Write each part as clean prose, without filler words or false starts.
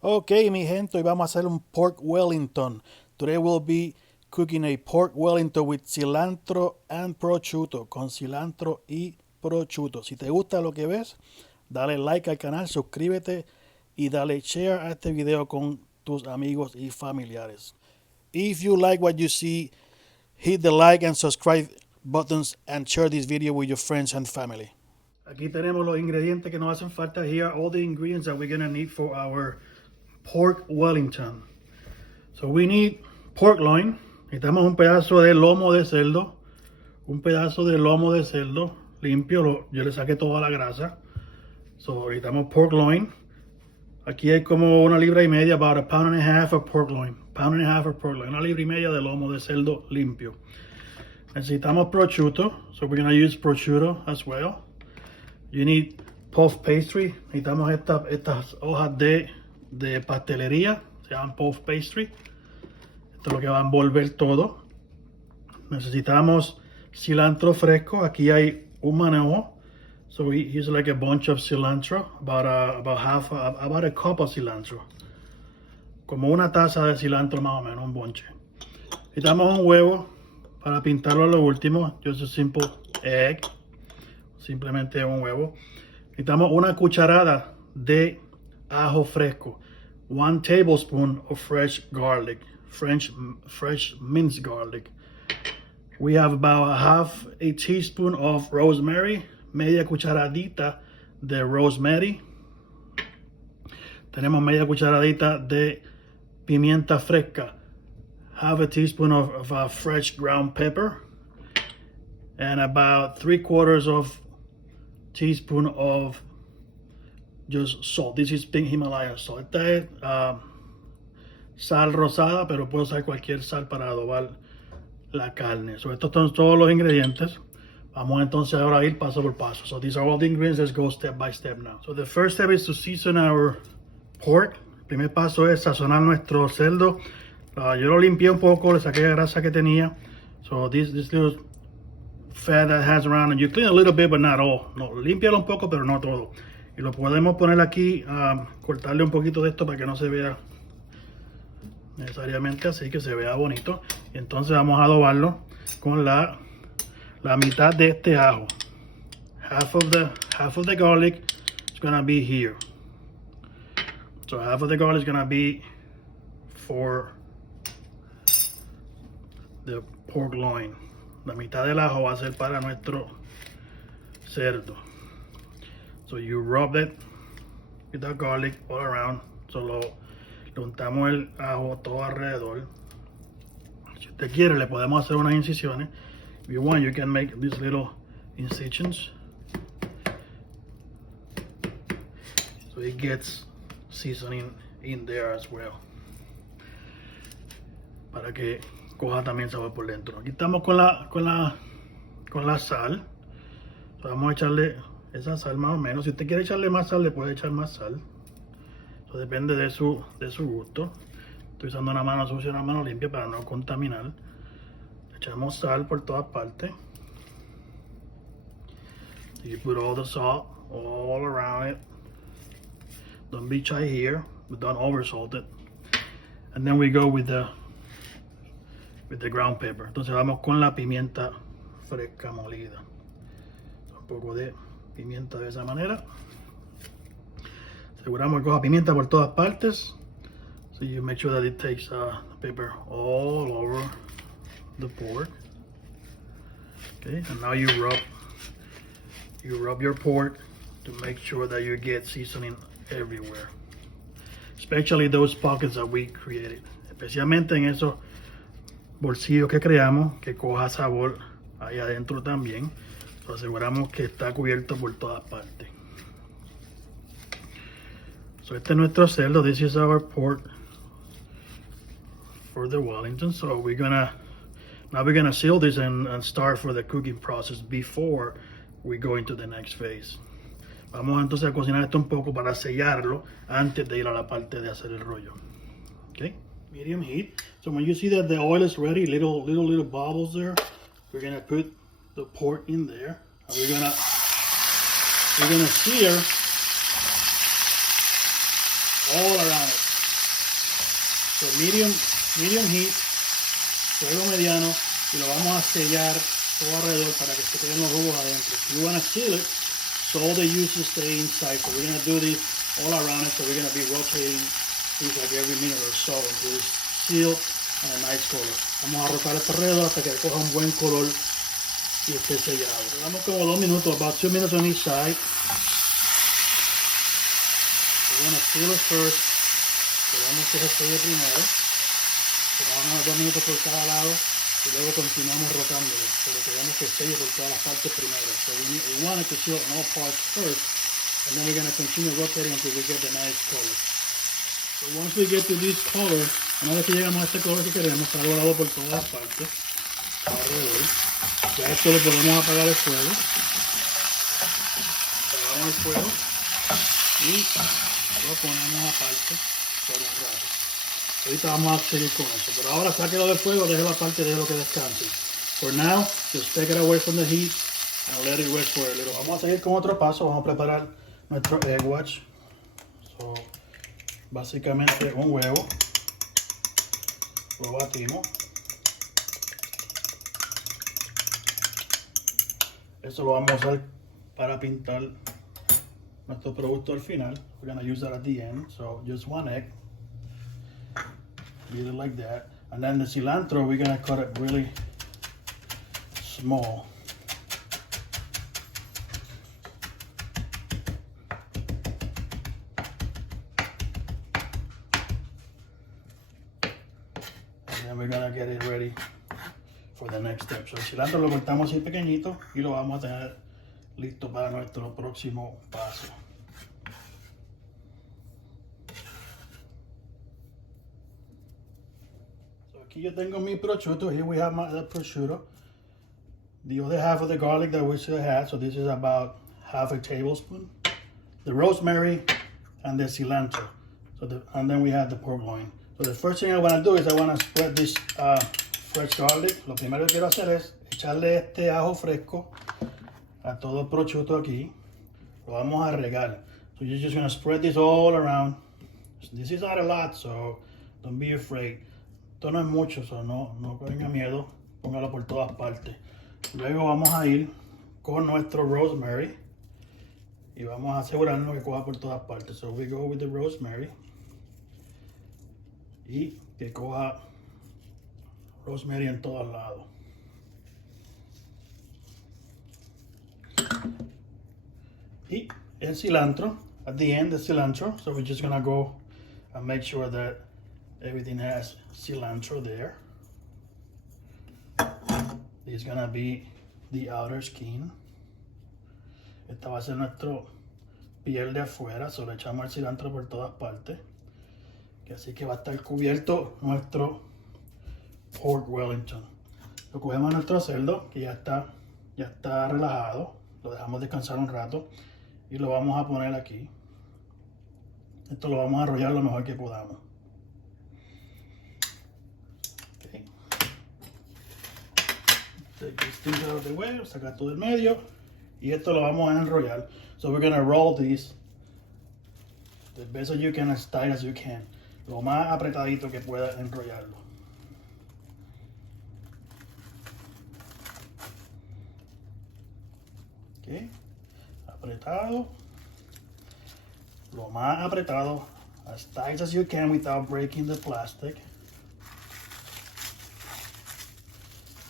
Ok, mi gente, hoy vamos a hacer un pork Wellington. Today we'll be cooking a pork Wellington with cilantro and prosciutto, con cilantro y prosciutto. Si te gusta lo que ves, dale like al canal, suscríbete y dale share a este video con tus amigos y familiares. If you like what you see, hit the like and subscribe buttons and share this video with your friends and family. Aquí tenemos los ingredientes que nos hacen falta. Here are all the ingredients that we're gonna need for our pork Wellington. So we need pork loin. Necesitamos un pedazo de lomo de cerdo. Un pedazo de lomo de cerdo limpio. Yo le saqué toda la grasa. So necesitamos pork loin. Aquí hay como 1,5 libras, about a pound and a half of pork loin. Pound and a half of pork loin. 1,5 libras de lomo de cerdo limpio. Necesitamos prosciutto. So we're going to use prosciutto as well. You need puff pastry. Necesitamos estas hojas de pastelería. Se llaman puff pastry. Esto es lo que va a envolver todo. Necesitamos cilantro fresco. Aquí hay un manojo. So we use like a bunch of cilantro, about a cup of cilantro. Como una taza de cilantro más o menos, un bonche. Necesitamos un huevo para pintarlo a lo último. Just a simple egg. Simplemente un huevo. Necesitamos una cucharada de ajo fresco. 1 tablespoon of fresh garlic. Fresh minced garlic. We have about half a teaspoon of rosemary. Media cucharadita de rosemary. Tenemos media cucharadita de pimienta fresca. Half a teaspoon of fresh ground pepper. And about 3/4 of teaspoon of just salt. This is pink Himalayan salt. Esta es sal rosada, pero puedo usar cualquier sal para adobar la carne. So, estos son todos los ingredientes. Vamos entonces ahora a ir paso por paso. So these are all the ingredients. Let's go step by step now. So the first step is to season our pork. El primer paso es sazonar nuestro cerdo. Yo lo limpié un poco, le saqué la grasa que tenía. So this little fat that has around, and you clean a little bit, but not all. No, límpialo un poco, pero no todo. Y lo podemos poner aquí, cortarle un poquito de esto para que no se vea necesariamente así, que se vea bonito. Y entonces vamos a adobarlo con la mitad de este ajo. Half of the garlic is gonna be here. So half of the garlic is gonna be for the pork loin. La mitad del ajo va a ser para nuestro cerdo. So you rub it with the garlic all around. So lo untamos el ajo todo alrededor. Si usted quiere, le podemos hacer unas incisiones. If you want, you can make these little incisions. So it gets seasoning in there as well. Para que coja también sabor por dentro. Aquí estamos con la sal. So vamos a echarle esa sal más o menos. Si usted quiere echarle más sal, le puede echar más sal. Eso depende de su gusto. Estoy usando una mano sucia y una mano limpia para no contaminar. Echamos sal por todas partes. You put all the salt all around it. Don't be shy here, but don't over salt it. And then we go with the ground pepper. Entonces vamos con la pimienta fresca molida. Un poco de pimienta de esa manera. Aseguramos que coja pimienta por todas partes. So you make sure that it takes pepper all over the pork. Okay, and now you rub your pork to make sure that you get seasoning everywhere, especially those pockets that we created, especialmente en esos bolsillos que creamos, que coja sabor ahí adentro también. So aseguramos que está cubierto por todas partes. So este es nuestro cerdo. This is our pork for the Wellington. So we're gonna seal this and start for the cooking process before we go into the next phase. Vamos entonces a cocinar esto un poco para sellarlo antes de ir a la parte de hacer el rollo. Okay, medium heat. So when you see that the oil is ready, little bubbles there, we're gonna put the pork in there. And we're gonna sear all around it. So medium heat, fuego mediano, y lo vamos a sellar todo alrededor para que se queden los jugos adentro. You want to seal it so all the juices stay inside. So we're going to do this all around it. So we're going to be rotating these like every minute or so until it's sealed and a nice color. Vamos a rotar esto alrededor hasta que coja un buen color y esté sellado. Le damos como 2 minutos, about 2 minutes on each side. We're going to seal it first. Queremos que se selle primero. Damos 2 minutos por cada lado y luego continuamos rotándolo. Pero queremos que selle por todas las partes primero. So we want it to seal on all parts first. And then we're going to continue rotating until we get the nice color. So once we get to this color, una vez que llegamos a este color que queremos, está dorado por todas las partes. Alrededor. Ya esto lo podemos apagar el fuego. Apagamos el fuego y lo ponemos aparte por un rato. Ahorita vamos a seguir con eso, pero ahora sáquelo del fuego, déjelo aparte, déjelo que descanse. For now, just take it away from the heat and let it rest for a little. Vamos a seguir con otro paso, vamos a preparar nuestro egg wash. So, básicamente un huevo, lo batimos. Eso lo vamos a usar para pintar nuestro producto al final. We're going to use that at the end, so just one egg. Either like that. And then the cilantro, we're going to cut it really small. And then we're going to get it ready for the next step. So el cilantro lo cortamos así pequeñito y lo vamos a tener listo para nuestro próximo paso. Aquí yo tengo mi prosciutto. Here we have the prosciutto. The other half of the garlic that we still had. So this is about half a tablespoon. The rosemary and the cilantro. So and then we have the pork loin. So the first thing I want to do is I want to spread this fresh garlic. Lo primero que quiero hacer es echarle este ajo fresco a todo el prosciutto aquí. Lo vamos a regar. So you're just going to spread this all around. This is not a lot, so don't be afraid. Esto no es mucho, so no tenga miedo, póngalo por todas partes. Luego vamos a ir con nuestro rosemary y vamos a asegurarnos que coja por todas partes. So we go with the rosemary y que coja rosemary en todos lados. Y el cilantro, at the end the cilantro, so we're just gonna go and make sure that everything has cilantro there. This is gonna be the outer skin. Esta va a ser nuestro piel de afuera. So le echamos el cilantro por todas partes. Que así que va a estar cubierto nuestro pork Wellington. Lo cogemos nuestro cerdo que ya está relajado. Lo dejamos descansar un rato y lo vamos a poner aquí. Esto lo vamos a arrollar lo mejor que podamos. Take these things out of the way, sacar todo el medio y esto lo vamos a enrollar. So we're gonna roll these the best as you can, as tight as you can. Lo más apretadito que pueda enrollarlo. Okay. Apretado. Lo más apretado, as tight as you can without breaking the plastic.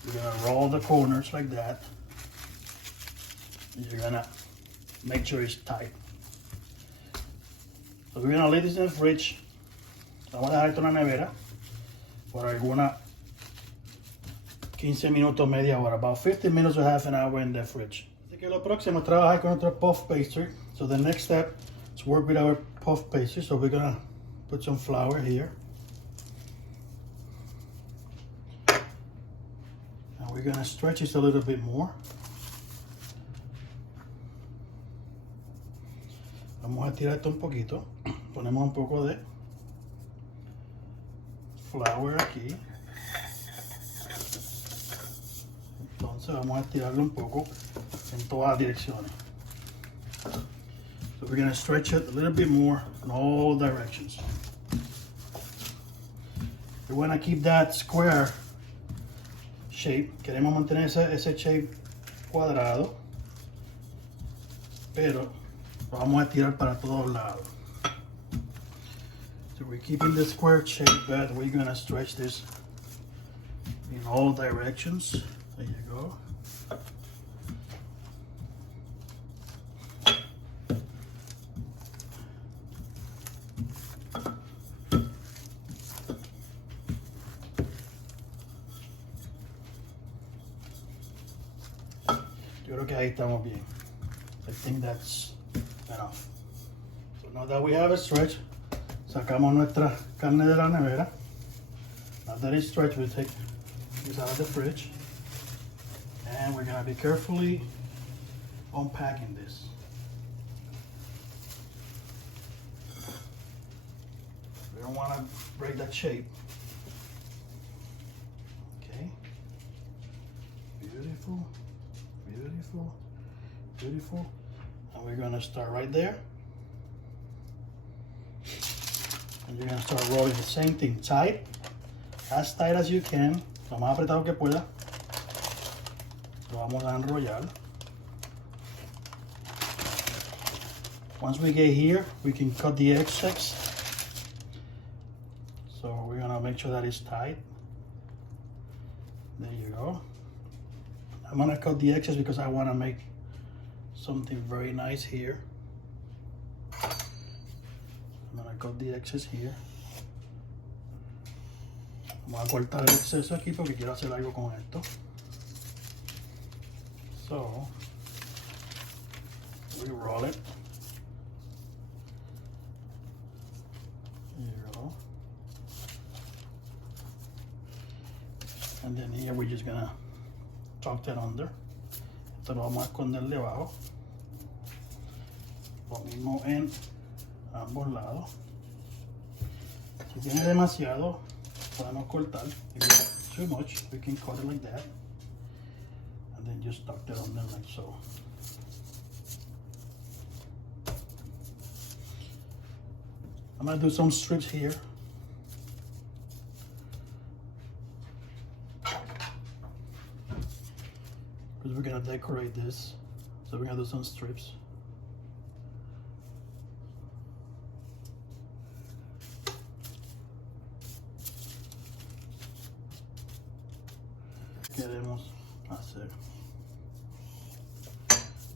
You're gonna roll the corners like that. You're gonna make sure it's tight. So we're gonna leave this in the fridge. Vamos a dejar esto en la nevera por alguna 15 minutos, media hora. About 15 minutes or half an hour in the fridge. Así que lo próximo es trabajar con nuestro puff pastry. So the next step is work with our puff pastry. So we're gonna put some flour here. We're going to stretch this a little bit more. Vamos a tirar esto un poquito. Ponemos un poco de flour aquí. Entonces vamos a estirarlo un poco en todas las direcciones. So we're going to stretch it a little bit more in all directions. We want to keep that square shape. Queremos mantener ese shape cuadrado, pero lo vamos a estirar para todos lados. So we're keeping the square shape, but we're gonna stretch this in all directions. There you go. Yo creo que ahí estamos bien. I think that's enough. So now that we have it stretched, sacamos nuestra carne de la nevera. Now that it's stretched, we'll take this out of the fridge. And we're gonna be carefully unpacking this. We don't wanna break that shape. Okay. Beautiful, beautiful, beautiful. And we're gonna start right there. And you're gonna start rolling the same thing, tight, as tight as you can, lo más apretado que pueda. Lo vamos a enrollar. Once we get here, we can cut the excess. So we're gonna make sure that it's tight. There you go. I'm gonna cut the excess because I wanna make something very nice here. I'm gonna cut the excess here. Vamos a cortar el exceso aquí porque quiero hacer algo con esto. So, we roll it. There you go. And then here we're just gonna tuck that under. Esto lo vamos a esconder debajo. Lo mismo en ambos lados. Si tiene demasiado, podemos cortar. If you have too much, we can cut it like that. And then just tuck that on there like so. I'm gonna do some strips here. Because we're gonna decorate this. So we're gonna do some strips. Queremos hacer.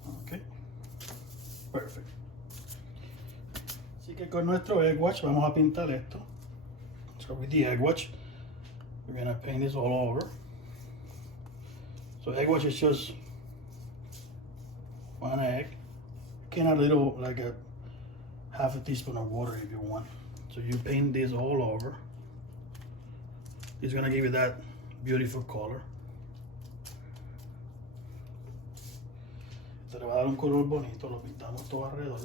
Ok, perfect. Así que con nuestro egg wash vamos a pintar esto. So with the egg wash, we're gonna paint this all over. So egg wash is just one egg. You can add a little, like a half a teaspoon of water if you want. So you paint this all over. It's gonna give you that beautiful color. Se le va a dar un color bonito, lo pintamos todo alrededor.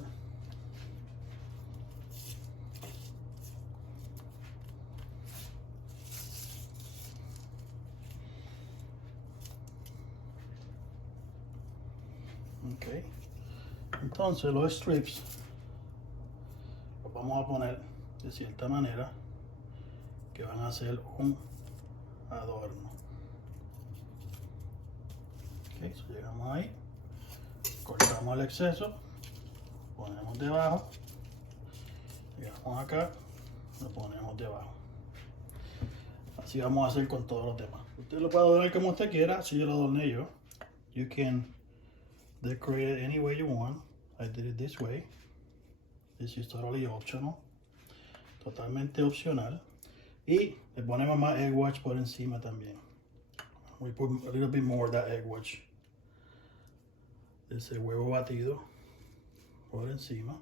Ok, entonces los strips los vamos a poner de cierta manera que van a ser un adorno. Ok, so llegamos ahí. Cortamos el exceso, ponemos debajo, llegamos acá, lo ponemos debajo. Así vamos a hacer con todos los demás. Usted lo puede adornar como usted quiera, así yo lo adorné yo. You can decorate it any way you want. I did it this way. This is totally optional. Totalmente opcional. Y le ponemos más egg wash por encima también. We put a little bit more of that egg wash. Ese huevo batido por encima.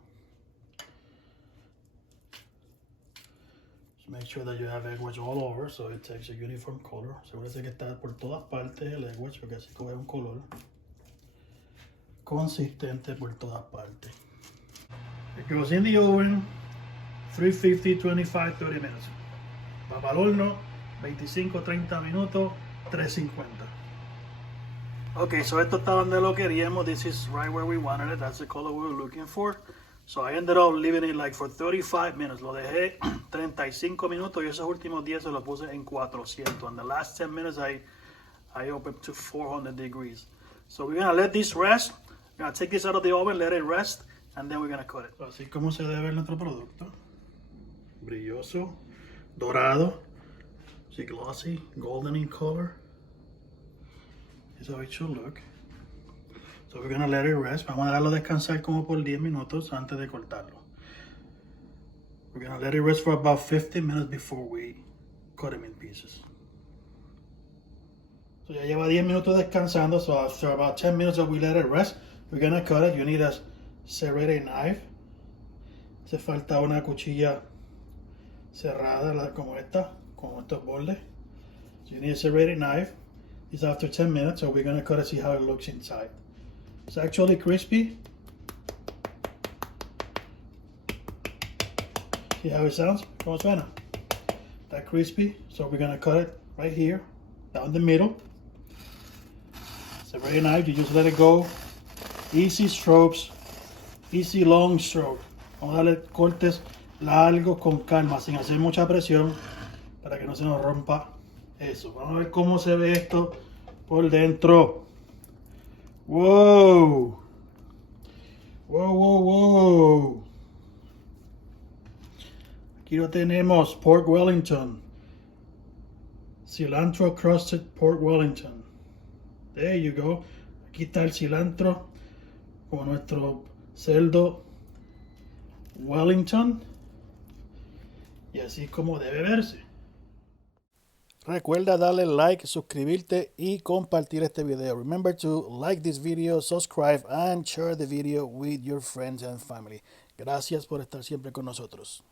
Just make sure that you have egg wash all over so it takes a uniform color. Asegúrese que está por todas partes el egg wash porque así coge un color consistente por todas partes. It goes in the oven 350, 25, 30 minutes. Va para el horno 25, 30 minutos, 350. Okay, so esto está donde lo queríamos. This is right where we wanted it. That's the color we were looking for. So I ended up leaving it like for 35 minutes. Lo dejé 35 minutos y esos últimos 10 se los puse en 400. And the last 10 minutes I opened to 400 degrees. So we're gonna let this rest. We're gonna take this out of the oven, let it rest, and then we're gonna cut it. So, así como se debe ver nuestro producto. Brilloso, dorado, see, glossy, golden in color. This is how it should look. So we're gonna let it rest. Vamos a darlo descansar como por 10 minutos antes de cortarlo. We're gonna let it rest for about 15 minutes before we cut them in pieces. So ya lleva 10 minutos descansando. So after about 10 minutes that we let it rest, we're gonna cut it. You need a serrated knife. Hace falta una cuchilla cerrada como esta, con estos bordes. So you need a serrated knife. It's after 10 minutes, so we're gonna cut it, see how it looks inside. It's actually crispy. See how it sounds? ¿Cómo suena? That crispy. So we're gonna cut it right here, down the middle. It's a very nice. You just let it go. Easy strokes, easy long stroke. Vamos a darle cortes largos con calma, sin hacer mucha presión, para que no se nos rompa eso. Vamos a ver cómo se ve esto por dentro. Wow, wow, wow, wow. Aquí lo tenemos, pork Wellington, cilantro crusted pork Wellington. There you go. Aquí está el cilantro con nuestro cerdo Wellington, y así como debe verse. Recuerda darle like, suscribirte y compartir este video. Remember to like this video, subscribe and share the video with your friends and family. Gracias por estar siempre con nosotros.